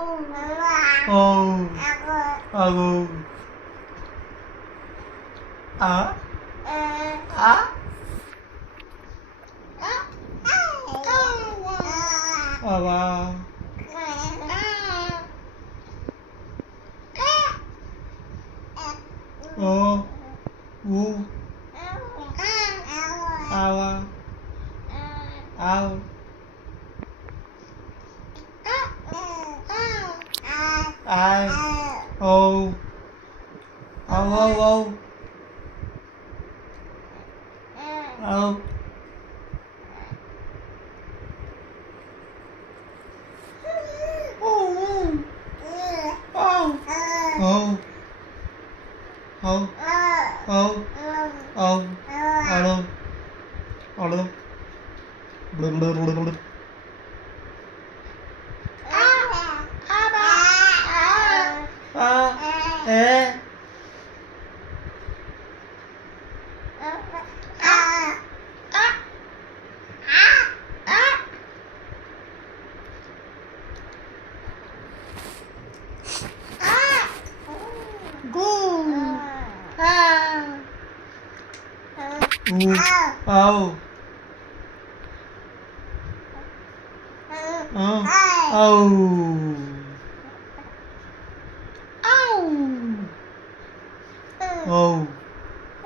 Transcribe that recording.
Oh. Ago. Ah. Ah. Aba. Oh. U. Awa. Ao. Ai. Oh. Oh. Oh. Oh. Oh. Oh. Oh. Oh. Oh. Alo. Alo. Blah, blah, blah, blah. Eh. Go. Oh. Oh. Oh.